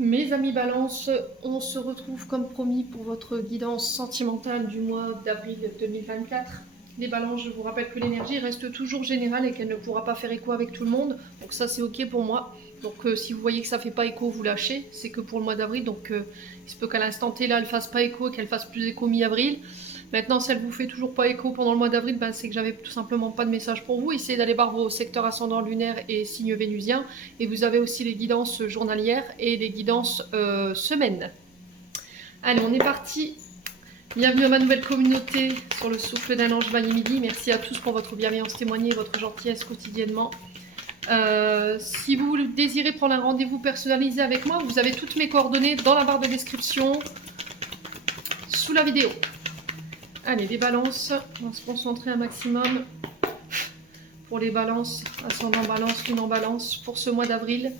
Mes amis Balance, on se retrouve comme promis pour votre guidance sentimentale du mois d'avril 2024. Les Balances, je vous rappelle que l'énergie reste toujours générale et qu'elle ne pourra pas faire écho avec tout le monde. Donc ça c'est ok pour moi. Donc si vous voyez que ça fait pas écho, vous lâchez. C'est que pour le mois d'avril. Donc il se peut qu'à l'instant T là, elle fasse pas écho et qu'elle fasse plus écho mi-avril. Maintenant, si elle vous fait toujours pas écho pendant le mois d'avril, ben, c'est que j'avais tout simplement pas de message pour vous. Essayez d'aller voir vos secteurs ascendants lunaires et signes vénusiens. Et vous avez aussi les guidances journalières et les guidances semaines. Allez, on est parti. Bienvenue à ma nouvelle communauté sur le souffle d'un ange Vanille-Midi. Merci à tous pour votre bienveillance témoignée et votre gentillesse quotidiennement. Si vous désirez prendre un rendez-vous personnalisé avec moi, vous avez toutes mes coordonnées dans la barre de description sous la vidéo. Allez, les balances, on va se concentrer un maximum pour les balances, ascendant balance, lune en balance, pour ce mois d'avril.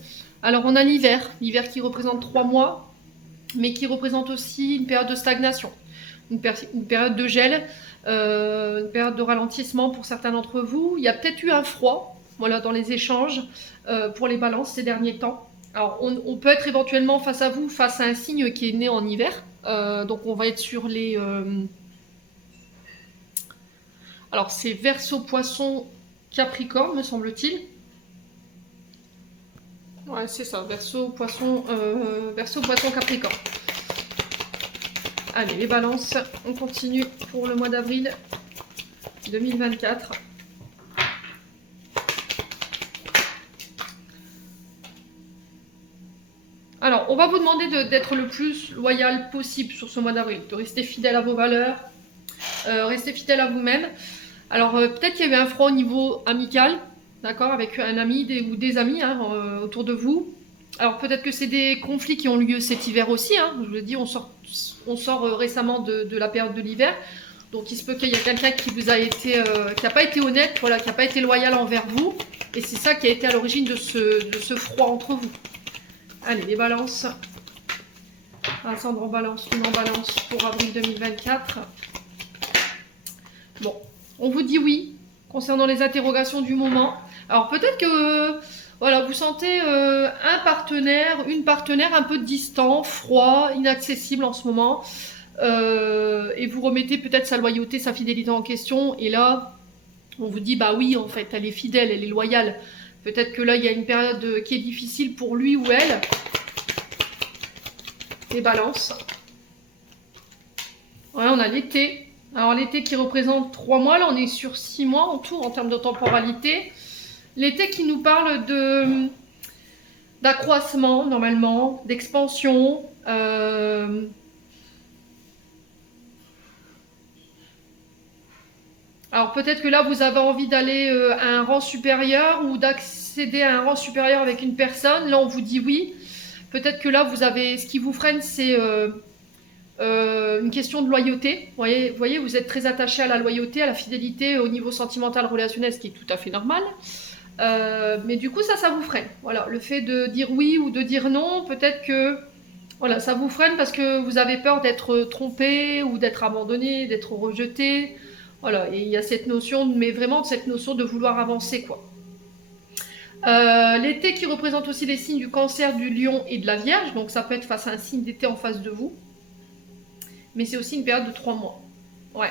Alors, on a l'hiver qui représente 3 mois, mais qui représente aussi une période de stagnation, une période de gel, une période de ralentissement pour certains d'entre vous. Il y a peut-être eu un froid, voilà, dans les échanges pour les balances ces derniers temps. Alors, on peut être éventuellement face à vous, face à un signe qui est né en hiver. Donc, on va être sur les... Alors, c'est Verseau, Poisson, Capricorne, me semble-t-il. Ouais, c'est ça, Verseau, Poisson, Capricorne. Allez, les balances, on continue pour le mois d'avril 2024. Alors, on va vous demander d'être le plus loyal possible sur ce mois d'avril, de rester fidèle à vos valeurs, rester fidèle à vous-même. Alors, peut-être qu'il y avait un froid au niveau amical, d'accord, avec un ami ou des amis autour de vous. Alors, peut-être que c'est des conflits qui ont lieu cet hiver aussi. Je vous le dis, on sort récemment de la période de l'hiver. Donc, il se peut qu'il y ait quelqu'un qui vous a été, qui n'a pas été honnête, voilà, qui n'a pas été loyal envers vous. Et c'est ça qui a été à l'origine de ce froid entre vous. Allez, les balances. Ascendant balance, lune en balance pour avril 2024. Bon, on vous dit oui concernant les interrogations du moment. Alors peut-être que voilà, vous sentez une partenaire un peu distant, froid, inaccessible en ce moment. Et vous remettez peut-être sa loyauté, sa fidélité en question. Et là, on vous dit bah oui, en fait, elle est fidèle, elle est loyale. Peut-être que là, il y a une période qui est difficile pour lui ou elle. Les balances. Ouais, on a l'été. Alors l'été qui représente 3 mois, là on est sur 6 mois en tout en termes de temporalité. L'été qui nous parle d'accroissement normalement, d'expansion. Alors peut-être que là vous avez envie d'aller à un rang supérieur ou d'accéder à un rang supérieur avec une personne. Là on vous dit oui. Peut-être que là vous avez, ce qui vous freine c'est... une question de loyauté. Vous voyez, vous êtes très attaché à la loyauté, à la fidélité au niveau sentimental, relationnel, ce qui est tout à fait normal. Mais du coup, ça vous freine. Voilà, le fait de dire oui ou de dire non, peut-être que voilà, ça vous freine parce que vous avez peur d'être trompé ou d'être abandonné, d'être rejeté. Voilà, et il y a cette notion, mais vraiment cette notion de vouloir avancer, quoi. L'été qui représente aussi les signes du Cancer, du Lion et de la Vierge, donc ça peut être face à un signe d'été en face de vous. Mais c'est aussi une période de 3 mois. Ouais.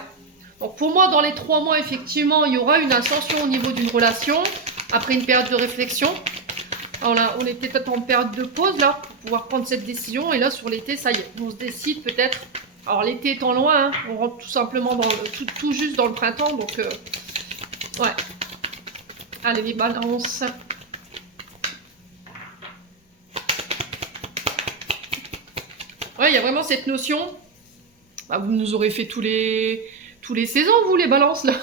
Donc pour moi, dans les 3 mois, effectivement, il y aura une ascension au niveau d'une relation, après une période de réflexion. Alors là, on était peut-être en période de pause, là, pour pouvoir prendre cette décision. Et là, sur l'été, ça y est, on se décide peut-être. Alors l'été étant loin, on rentre tout simplement tout juste dans le printemps. Donc, ouais. Allez, les balances. Ouais, il y a vraiment cette notion... Bah, vous nous aurez fait tous les saisons, vous, les balances, là.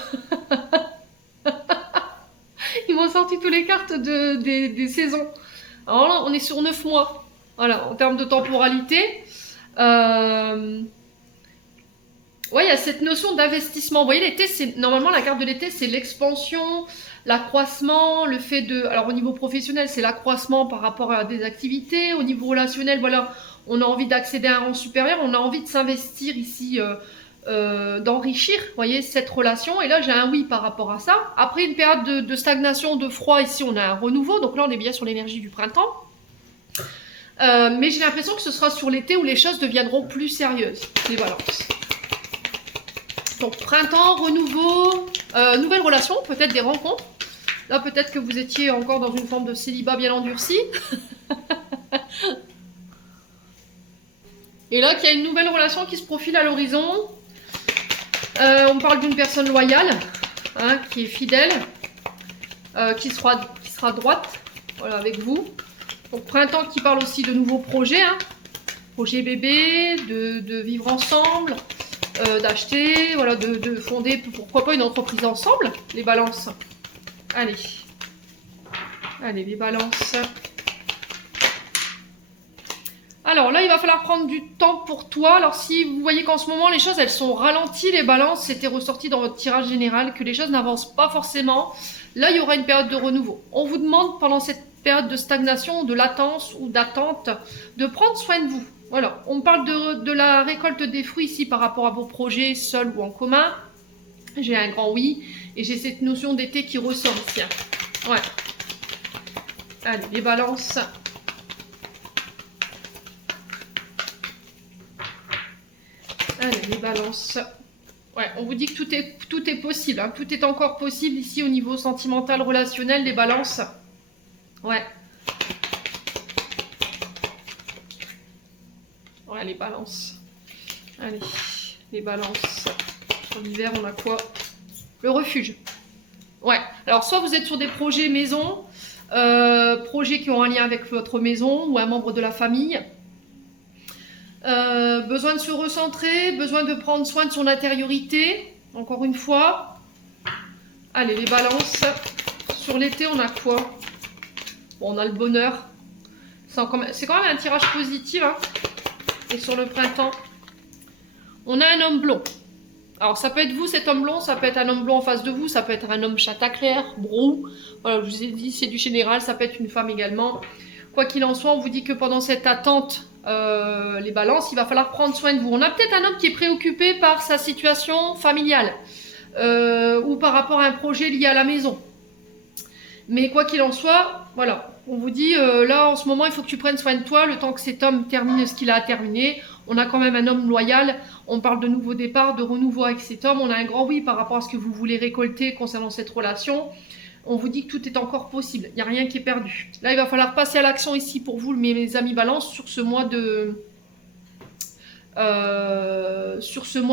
Ils m'ont sorti toutes les cartes des saisons. Alors là, on est sur 9 mois. Voilà, en termes de temporalité. Ouais, il y a cette notion d'investissement. Vous voyez, l'été, c'est normalement la carte de l'été, c'est l'expansion, l'accroissement, le fait de... Alors, au niveau professionnel, c'est l'accroissement par rapport à des activités. Au niveau relationnel, voilà... On a envie d'accéder à un rang supérieur, on a envie de s'investir ici, d'enrichir, vous voyez, cette relation. Et là, j'ai un oui par rapport à ça. Après une période de stagnation, de froid, ici, on a un renouveau. Donc là, on est bien sur l'énergie du printemps. Mais j'ai l'impression que ce sera sur l'été où les choses deviendront plus sérieuses, les balances. Donc printemps, renouveau, nouvelles relations, peut-être des rencontres. Là peut-être que vous étiez encore dans une forme de célibat bien endurci. Et là qu'il y a une nouvelle relation qui se profile à l'horizon. On parle d'une personne loyale, hein, qui est fidèle, qui sera droite, voilà, avec vous. Donc printemps qui parle aussi de nouveaux projets, hein, projet bébé, de vivre ensemble, d'acheter, voilà, de fonder, pourquoi pas une entreprise ensemble, les balances. Allez, les balances. Alors là, il va falloir prendre du temps pour toi. Alors si vous voyez qu'en ce moment, les choses, elles sont ralenties, les balances, c'était ressorti dans votre tirage général, que les choses n'avancent pas forcément, là, il y aura une période de renouveau. On vous demande, pendant cette période de stagnation, de latence ou d'attente, de prendre soin de vous. Voilà, on parle de la récolte des fruits ici par rapport à vos projets, seuls ou en commun. J'ai un grand oui, et j'ai cette notion d'été qui ressort ici. Ouais. Allez, les balances. Allez, les balances. Ouais, on vous dit que tout est possible. Hein. Tout est encore possible ici au niveau sentimental, relationnel, les balances. Ouais. Ouais, les balances. Allez, les balances. Sur l'hiver, on a quoi? Le refuge. Ouais. Alors, soit vous êtes sur des projets maison, projets qui ont un lien avec votre maison ou un membre de la famille. Besoin de se recentrer, besoin de prendre soin de son intériorité, encore une fois. Allez, les balances. Sur l'été, on a quoi? Bon, on a le bonheur. C'est quand même un tirage positif. Hein. Et sur le printemps, on a un homme blond. Alors, ça peut être vous, cet homme blond, ça peut être un homme blond en face de vous, ça peut être un homme châtain clair, brou. Voilà, je vous ai dit, c'est du général, ça peut être une femme également. Quoi qu'il en soit, on vous dit que pendant cette attente, les balances, il va falloir prendre soin de vous. On a peut-être un homme qui est préoccupé par sa situation familiale ou par rapport à un projet lié à la maison. Mais quoi qu'il en soit, voilà, on vous dit, là en ce moment, il faut que tu prennes soin de toi le temps que cet homme termine ce qu'il a à terminer. On a quand même un homme loyal, on parle de nouveau départ, de renouveau avec cet homme. On a un grand oui par rapport à ce que vous voulez récolter concernant cette relation. On vous dit que tout est encore possible, il n'y a rien qui est perdu. Là, il va falloir passer à l'action ici pour vous, mes amis balance, sur ce mois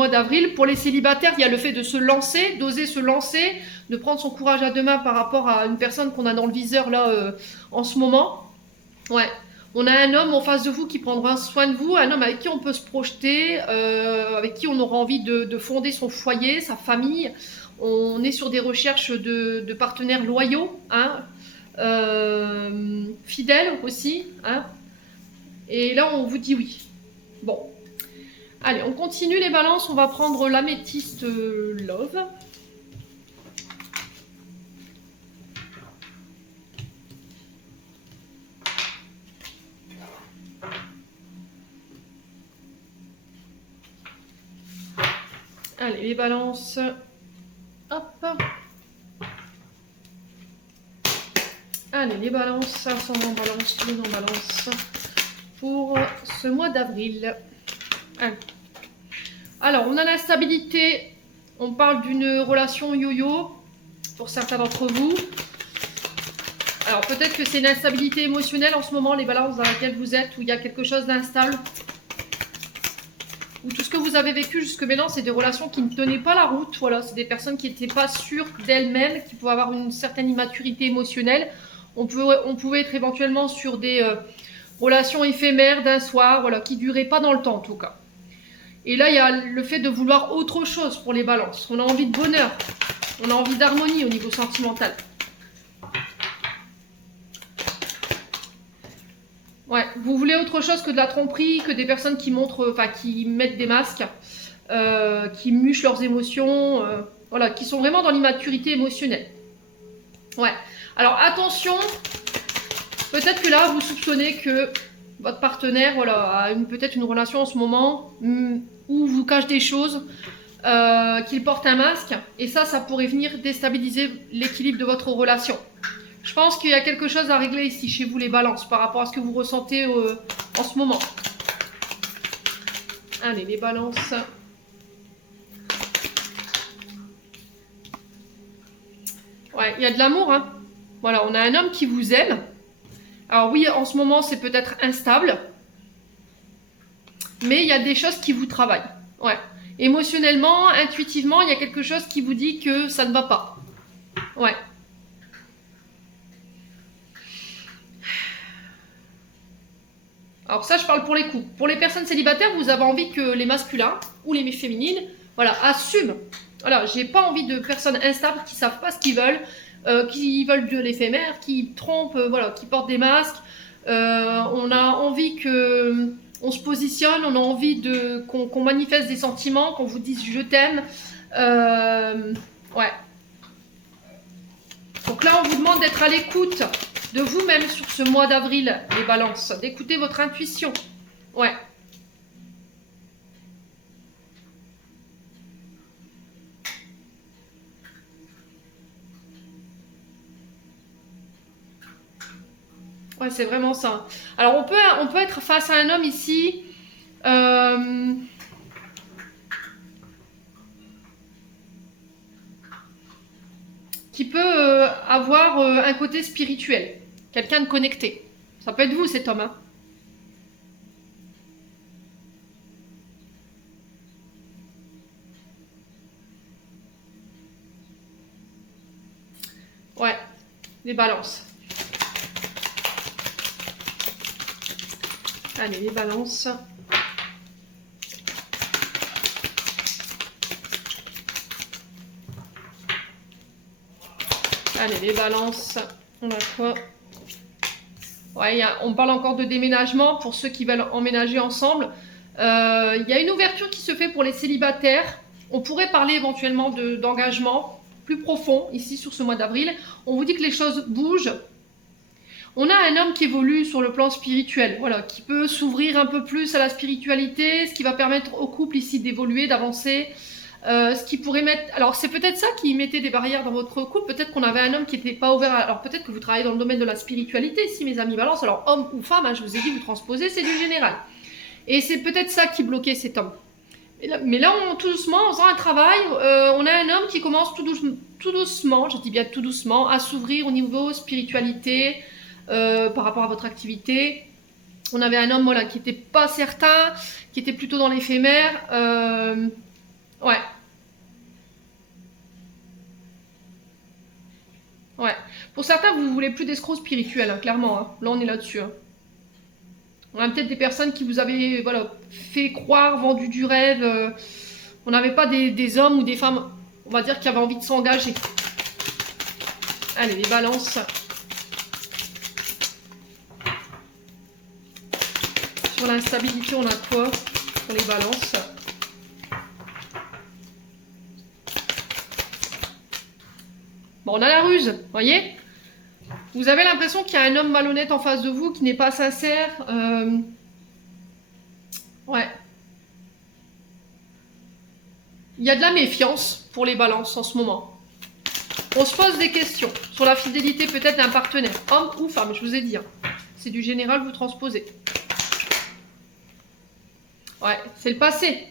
d'avril. Pour les célibataires, il y a le fait de se lancer, d'oser se lancer, de prendre son courage à deux mains par rapport à une personne qu'on a dans le viseur là en ce moment. Ouais. On a un homme en face de vous qui prendra soin de vous, un homme avec qui on peut se projeter, avec qui on aura envie de fonder son foyer, sa famille. On est sur des recherches de partenaires loyaux, hein, fidèles aussi. Hein, et là, on vous dit oui. Bon. Allez, on continue les balances. On va prendre l'améthyste Love. Allez, les balances. Hop. Allez, les balances, ascendant balance, lune en balance pour ce mois d'avril. Alors, on a l'instabilité. On parle d'une relation yo-yo pour certains d'entre vous. Alors, peut-être que c'est une instabilité émotionnelle en ce moment, les balances dans laquelle vous êtes, où il y a quelque chose d'instable. Ou tout ce que vous avez vécu jusque maintenant, c'est des relations qui ne tenaient pas la route. Voilà, c'est des personnes qui n'étaient pas sûres d'elles-mêmes, qui pouvaient avoir une certaine immaturité émotionnelle. On pouvait être éventuellement sur des relations éphémères d'un soir, voilà, qui ne duraient pas dans le temps en tout cas. Et là, il y a le fait de vouloir autre chose pour les balances. On a envie de bonheur, on a envie d'harmonie au niveau sentimental. Ouais, vous voulez autre chose que de la tromperie, que des personnes qui montrent, enfin qui mettent des masques, qui mûchent leurs émotions, voilà, qui sont vraiment dans l'immaturité émotionnelle. Ouais. Alors attention, peut-être que là vous soupçonnez que votre partenaire, voilà, a peut-être une relation en ce moment où vous cache des choses, qu'il porte un masque, et ça pourrait venir déstabiliser l'équilibre de votre relation. Je pense qu'il y a quelque chose à régler ici chez vous les balances par rapport à ce que vous ressentez en ce moment. Allez, les balances. Ouais, il y a de l'amour, hein. Voilà, on a un homme qui vous aime. Alors oui, en ce moment, c'est peut-être instable. Mais il y a des choses qui vous travaillent. Ouais. Émotionnellement, intuitivement, il y a quelque chose qui vous dit que ça ne va pas. Ouais. Alors ça, je parle pour les couples. Pour les personnes célibataires, vous avez envie que les masculins ou les féminines, voilà, assument. Voilà, j'ai pas envie de personnes instables qui savent pas ce qu'ils veulent, qui veulent de l'éphémère, qui trompent, voilà, qui portent des masques. On a envie que on se positionne, on a envie de qu'on manifeste des sentiments, qu'on vous dise je t'aime. Ouais. Donc là, on vous demande d'être à l'écoute de vous-même sur ce mois d'avril, les balances, d'écouter votre intuition. Ouais. Ouais, c'est vraiment ça. Alors, on peut être face à un homme ici. Qui peut avoir un côté spirituel. Quelqu'un de connecté. Ça peut être vous, cet homme. Hein. Ouais, les balances. Allez, les balances. Allez, les balances. On a quoi? Ouais, on parle encore de déménagement pour ceux qui veulent emménager ensemble. Il y a une ouverture qui se fait pour les célibataires. On pourrait parler éventuellement d'engagement plus profond ici sur ce mois d'avril. On vous dit que les choses bougent. On a un homme qui évolue sur le plan spirituel, voilà, qui peut s'ouvrir un peu plus à la spiritualité, ce qui va permettre au couple ici d'évoluer, d'avancer. Ce qui pourrait mettre... Alors, c'est peut-être ça qui mettait des barrières dans votre couple. Peut-être qu'on avait un homme qui n'était pas ouvert. Alors, peut-être que vous travaillez dans le domaine de la spiritualité, ici, mes amis balance. Alors, homme ou femme, hein, je vous ai dit, vous transposez, c'est du général. Et c'est peut-être ça qui bloquait cet homme. Mais là, tout doucement, en faisant un travail, on a un homme qui commence tout doucement, je dis bien tout doucement, à s'ouvrir au niveau spiritualité, par rapport à votre activité. On avait un homme voilà, qui n'était pas certain, qui était plutôt dans l'éphémère. Ouais. Ouais. Pour certains, vous voulez plus d'escrocs spirituels, hein, clairement. Hein. Là, on est là-dessus. Hein. On a peut-être des personnes qui vous avaient voilà, fait croire, vendu du rêve. On n'avait pas des hommes ou des femmes, on va dire, qui avaient envie de s'engager. Allez, les balances. Sur l'instabilité, on a quoi? Pour les balances. Bon, on a la ruse, voyez? Vous avez l'impression qu'il y a un homme malhonnête en face de vous, qui n'est pas sincère. Ouais. Il y a de la méfiance pour les balances en ce moment. On se pose des questions sur la fidélité peut-être d'un partenaire, homme ou femme, je vous ai dit. Hein. C'est du général, vous transposez. Ouais, c'est le passé.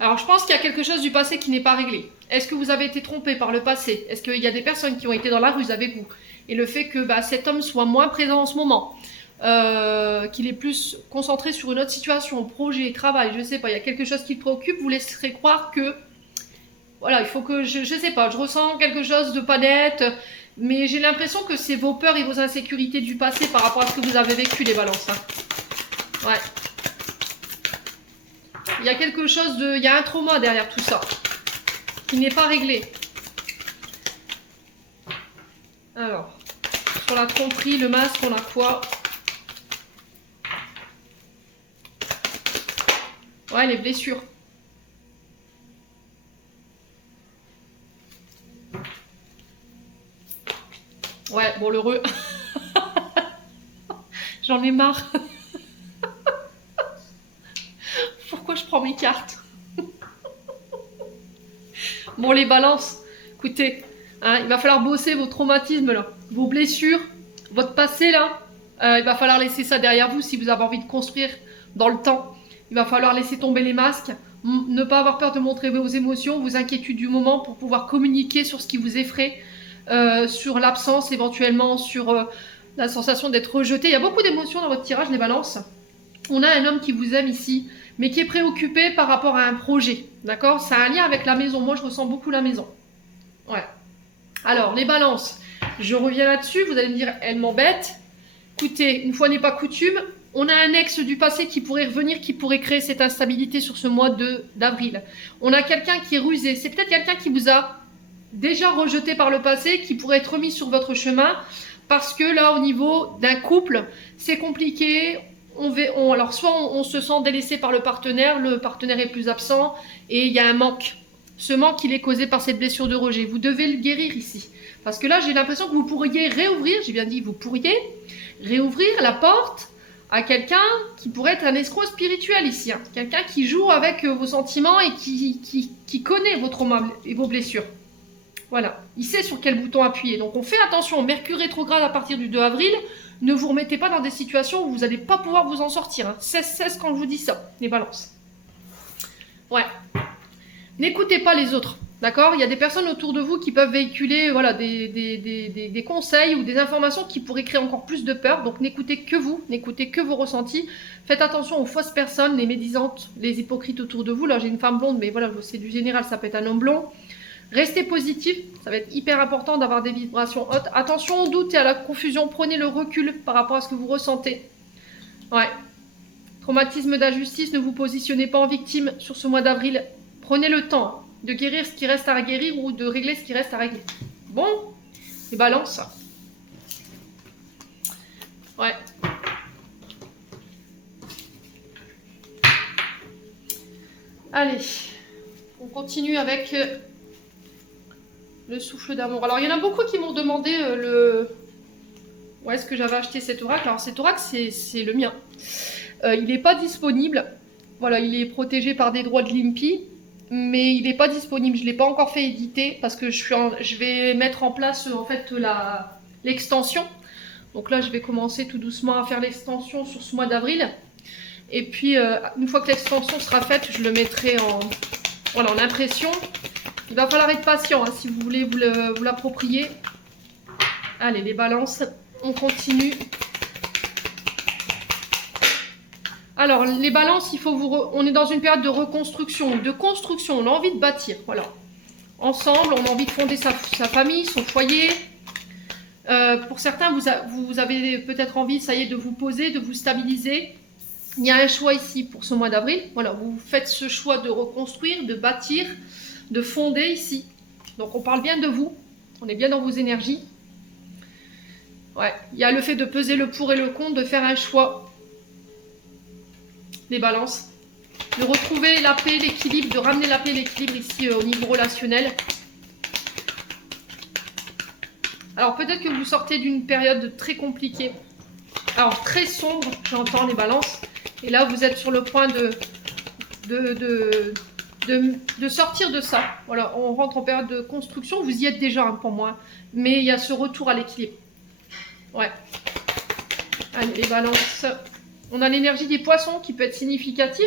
Alors, je pense qu'il y a quelque chose du passé qui n'est pas réglé. Est-ce que vous avez été trompé par le passé? Est-ce qu'il y a des personnes qui ont été dans la ruse avec vous? Et le fait que cet homme soit moins présent en ce moment, qu'il est plus concentré sur une autre situation, projet, travail, je sais pas, il y a quelque chose qui le préoccupe, vous laisserez croire que, voilà, il faut que, je sais pas, je ressens quelque chose de pas net, mais j'ai l'impression que c'est vos peurs et vos insécurités du passé par rapport à ce que vous avez vécu, les balances. Hein. Ouais. Il y a quelque chose de... Il y a un trauma derrière tout ça, qui n'est pas réglé. Alors, sur la tromperie, le masque, on a quoi? Ouais, les blessures. Ouais, bon, l'heureux. J'en ai marre. Pourquoi je prends mes cartes? Bon, les balances, écoutez, hein, il va falloir bosser vos traumatismes là. vos blessures, votre passé là, il va falloir laisser ça derrière vous si vous avez envie de construire dans le temps. Il va falloir laisser tomber les masques, ne pas avoir peur de montrer vos émotions, vos inquiétudes du moment pour pouvoir communiquer sur ce qui vous effraie, sur l'absence éventuellement, sur la sensation d'être rejeté. Il y a beaucoup d'émotions dans votre tirage, les balances. On a un homme qui vous aime ici, mais qui est préoccupé par rapport à un projet. D'accord? Ça a un lien avec la maison. Moi, je ressens beaucoup la maison. Ouais. Alors, les balances, je reviens là-dessus. Vous allez me dire, elle m'embête. Écoutez, une fois n'est pas coutume, on a un ex du passé qui pourrait revenir, qui pourrait créer cette instabilité sur ce mois d'avril. On a quelqu'un qui est rusé. C'est peut-être quelqu'un qui vous a déjà rejeté par le passé, qui pourrait être remis sur votre chemin. Parce que là, au niveau d'un couple, c'est compliqué. Alors, soit on se sent délaissé par le partenaire est plus absent et il y a un manque. Ce manque, il est causé par cette blessure de rejet. Vous devez le guérir ici. Parce que là, j'ai l'impression que vous pourriez réouvrir, j'ai bien dit, vous pourriez réouvrir la porte à quelqu'un qui pourrait être un escroc spirituel ici. Hein. Quelqu'un qui joue avec vos sentiments et qui connaît vos traumas et vos blessures. Voilà, il sait sur quel bouton appuyer. Donc on fait attention, Mercure rétrograde à partir du 2 avril, ne vous remettez pas dans des situations où vous n'allez pas pouvoir vous en sortir. Hein. 16-16 quand je vous dis ça, les balances. Ouais. N'écoutez pas les autres, d'accord? Il y a des personnes autour de vous qui peuvent véhiculer voilà, des conseils ou des informations qui pourraient créer encore plus de peur. Donc n'écoutez que vous, n'écoutez que vos ressentis. Faites attention aux fausses personnes, les médisantes, les hypocrites autour de vous. Là j'ai une femme blonde, mais voilà, c'est du général, ça peut être un homme blond. Restez positif, ça va être hyper important d'avoir des vibrations hautes. Attention au doute et à la confusion, prenez le recul par rapport à ce que vous ressentez. Ouais. Traumatisme d'injustice, ne vous positionnez pas en victime sur ce mois d'avril. Prenez le temps de guérir ce qui reste à guérir ou de régler ce qui reste à régler. Bon, les balances. Ouais. Allez, on continue avec... le souffle d'amour. Alors, il y en a beaucoup qui m'ont demandé où est-ce que j'avais acheté cet oracle. Alors, cet oracle, c'est le mien. Il n'est pas disponible. Voilà, il est protégé par des droits de l'INPI, mais il n'est pas disponible. Je ne l'ai pas encore fait éditer parce que je vais mettre en place, en fait, l'extension. Donc là, je vais commencer tout doucement à faire l'extension sur ce mois d'avril. Et puis, une fois que l'extension sera faite, je le mettrai en impression. Il va falloir être patient hein, si vous voulez vous l'approprier. Allez, les balances, on continue. Alors, les balances, on est dans une période de reconstruction, de construction. On a envie de bâtir, voilà. Ensemble, on a envie de fonder sa famille, son foyer. Pour certains, vous avez peut-être envie, ça y est, de vous poser, de vous stabiliser. Il y a un choix ici pour ce mois d'avril. Voilà, vous faites ce choix de reconstruire, de bâtir, de fonder ici. Donc on parle bien de vous, on est bien dans vos énergies. Ouais, il y a le fait de peser le pour et le contre, de faire un choix. Les balances. De retrouver la paix, l'équilibre, de ramener la paix et l'équilibre ici au niveau relationnel. Alors peut-être que vous sortez d'une période très compliquée. Alors très sombre, j'entends les balances. Et là vous êtes sur le point de sortir de ça. Voilà, on rentre en période de construction. Vous y êtes déjà hein, pour moi. Mais il y a ce retour à l'équilibre. Ouais. Allez, les balances. On a l'énergie des poissons qui peut être significative.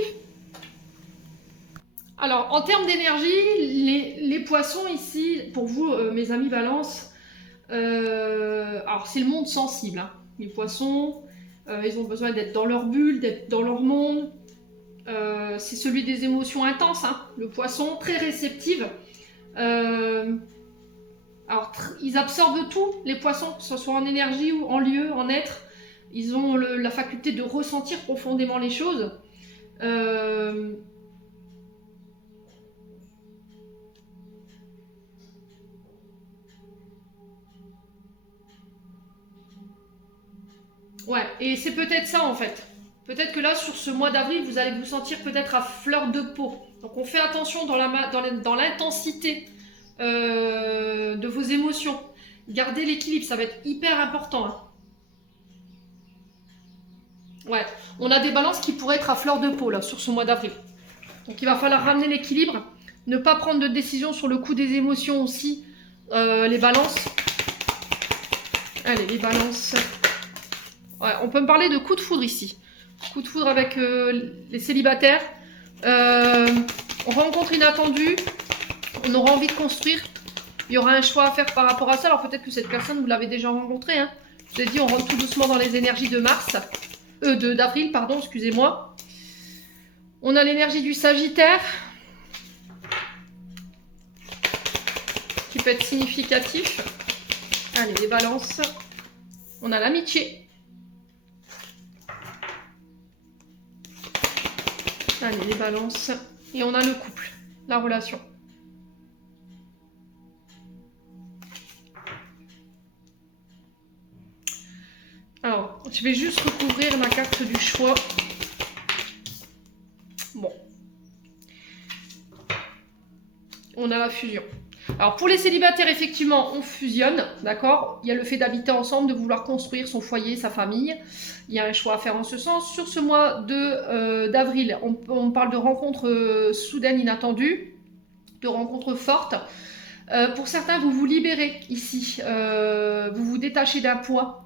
Alors, en termes d'énergie, les poissons ici, pour vous, mes amis balance, alors c'est le monde sensible. Hein. Les poissons, ils ont besoin d'être dans leur bulle, d'être dans leur monde. C'est celui des émotions intenses, hein. Le poisson, très réceptive. Alors, ils absorbent tout, les poissons, que ce soit en énergie ou en lieu, en être. Ils ont la faculté de ressentir profondément les choses. Ouais, et c'est peut-être ça en fait. Peut-être que là, sur ce mois d'avril, vous allez vous sentir peut-être à fleur de peau. Donc on fait attention dans l'intensité de vos émotions. Gardez l'équilibre, ça va être hyper important. Hein. Ouais, on a des balances qui pourraient être à fleur de peau là, sur ce mois d'avril. Donc il va falloir ramener l'équilibre. Ne pas prendre de décision sur le coup des émotions aussi, les balances. Allez, les balances. Ouais, on peut me parler de coup de foudre ici. Coup de foudre avec les célibataires. Rencontre inattendue. On aura envie de construire. Il y aura un choix à faire par rapport à ça. Alors peut-être que cette personne, vous l'avez déjà rencontrée. Hein. Je vous ai dit, on rentre tout doucement dans les énergies de mars. D'avril, pardon, excusez-moi. On a l'énergie du Sagittaire. Qui peut être significatif. Allez, les balances. On a l'amitié. Allez, les balances. Et on a le couple, la relation. Alors, je vais juste recouvrir ma carte du choix. Bon. On a la fusion. Alors, pour les célibataires, effectivement, on fusionne, d'accord? Il y a le fait d'habiter ensemble, de vouloir construire son foyer, sa famille. Il y a un choix à faire en ce sens. Sur ce mois d'avril, on parle de rencontres soudaines, inattendues, de rencontres fortes. Pour certains, vous vous libérez ici. Vous vous détachez d'un poids.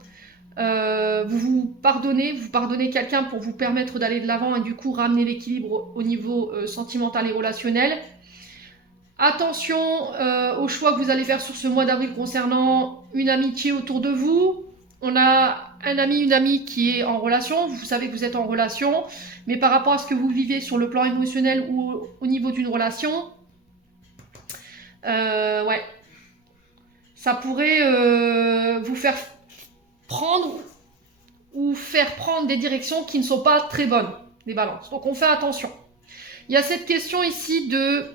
Vous pardonnez quelqu'un pour vous permettre d'aller de l'avant et du coup ramener l'équilibre au niveau sentimental et relationnel. Attention aux choix que vous allez faire sur ce mois d'avril concernant une amitié autour de vous. On a un ami, une amie qui est en relation. Vous savez que vous êtes en relation. Mais par rapport à ce que vous vivez sur le plan émotionnel ou au niveau d'une relation, ouais, ça pourrait vous faire prendre ou faire prendre des directions qui ne sont pas très bonnes, les balances. Donc on fait attention. Il y a cette question ici de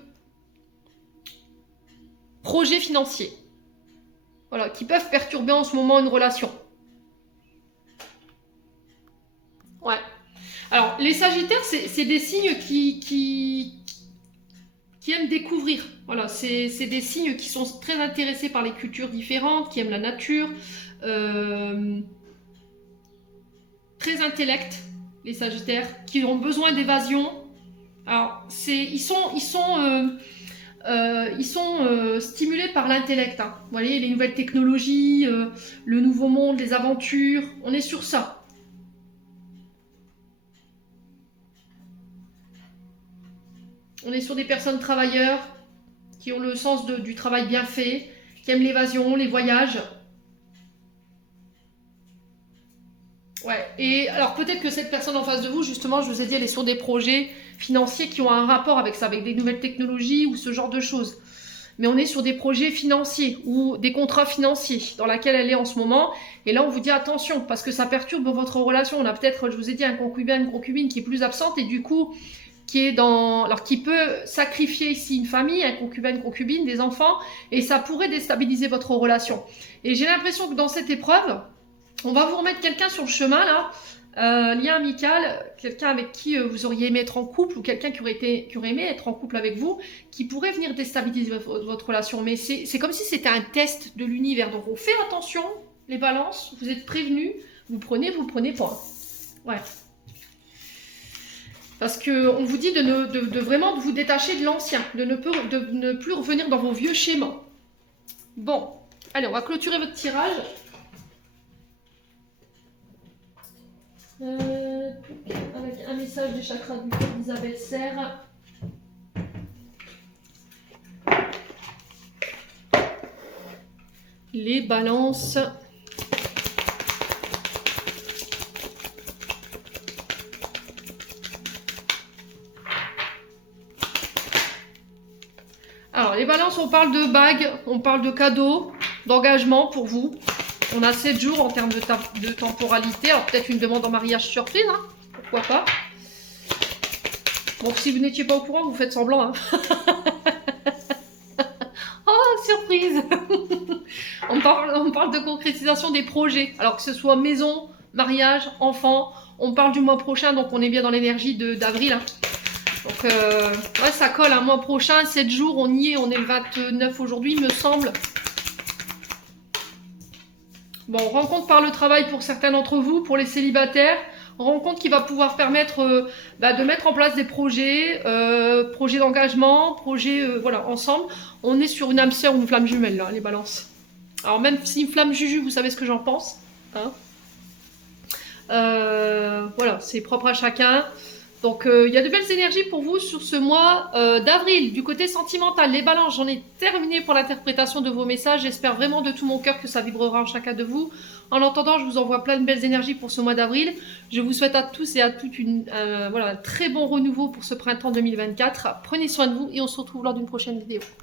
projets financiers, voilà, qui peuvent perturber en ce moment une relation. Ouais. Alors, les Sagittaires, c'est des signes qui aiment découvrir. Voilà, c'est des signes qui sont très intéressés par les cultures différentes, qui aiment la nature, très intellect, les Sagittaires, qui ont besoin d'évasion. Alors, ils sont stimulés par l'intellect. Hein. Vous voyez, les nouvelles technologies, le nouveau monde, les aventures, on est sur ça. On est sur des personnes travailleurs qui ont le sens du travail bien fait, qui aiment l'évasion, les voyages. Ouais, et alors peut-être que cette personne en face de vous, justement, je vous ai dit, elle est sur des projets financiers qui ont un rapport avec ça, avec des nouvelles technologies ou ce genre de choses. Mais on est sur des projets financiers ou des contrats financiers dans lesquels elle est en ce moment. Et là, on vous dit attention, parce que ça perturbe votre relation. On a peut-être, je vous ai dit, un concubin, une concubine qui est plus absente et du coup, qui peut sacrifier ici une famille, un concubin, une concubine, des enfants, et ça pourrait déstabiliser votre relation. Et j'ai l'impression que dans cette épreuve, on va vous remettre quelqu'un sur le chemin, là, lien amical, quelqu'un avec qui vous auriez aimé être en couple, ou quelqu'un qui aurait aimé être en couple avec vous, qui pourrait venir déstabiliser votre relation. Mais c'est comme si c'était un test de l'univers. Donc on fait attention, les balances, vous êtes prévenus, vous prenez pas. Ouais. Parce qu'on vous dit vraiment de vous détacher de l'ancien, de ne plus revenir dans vos vieux schémas. Bon, allez, on va clôturer votre tirage. Avec un message des chakras du cœur d'Isabelle Serre. Les balances. Alors, les balances, on parle de bagues, on parle de cadeaux, d'engagement pour vous. On a 7 jours en termes de temporalité. Alors, peut-être une demande en mariage surprise, hein, pourquoi pas. Bon, si vous n'étiez pas au courant, vous faites semblant. Hein. Oh, surprise. on parle de concrétisation des projets. Alors, que ce soit maison, mariage, enfant. On parle du mois prochain, donc on est bien dans l'énergie d'avril. Hein. Donc, ouais, ça colle un mois prochain, 7 jours, on y est, on est le 29 aujourd'hui, il me semble. Bon, rencontre par le travail pour certains d'entre vous, pour les célibataires. Rencontre qui va pouvoir permettre de mettre en place des projets, projets d'engagement, projets, voilà, ensemble. On est sur une âme sœur ou une flamme jumelle, là, les balances. Alors même si flamme Juju, vous savez ce que j'en pense. Hein. Voilà, c'est propre à chacun. Donc il y a de belles énergies pour vous sur ce mois d'avril. Du côté sentimental, les balances, j'en ai terminé pour l'interprétation de vos messages. J'espère vraiment de tout mon cœur que ça vibrera en chacun de vous. En attendant, je vous envoie plein de belles énergies pour ce mois d'avril. Je vous souhaite à tous et à toutes voilà, un très bon renouveau pour ce printemps 2024. Prenez soin de vous et on se retrouve lors d'une prochaine vidéo.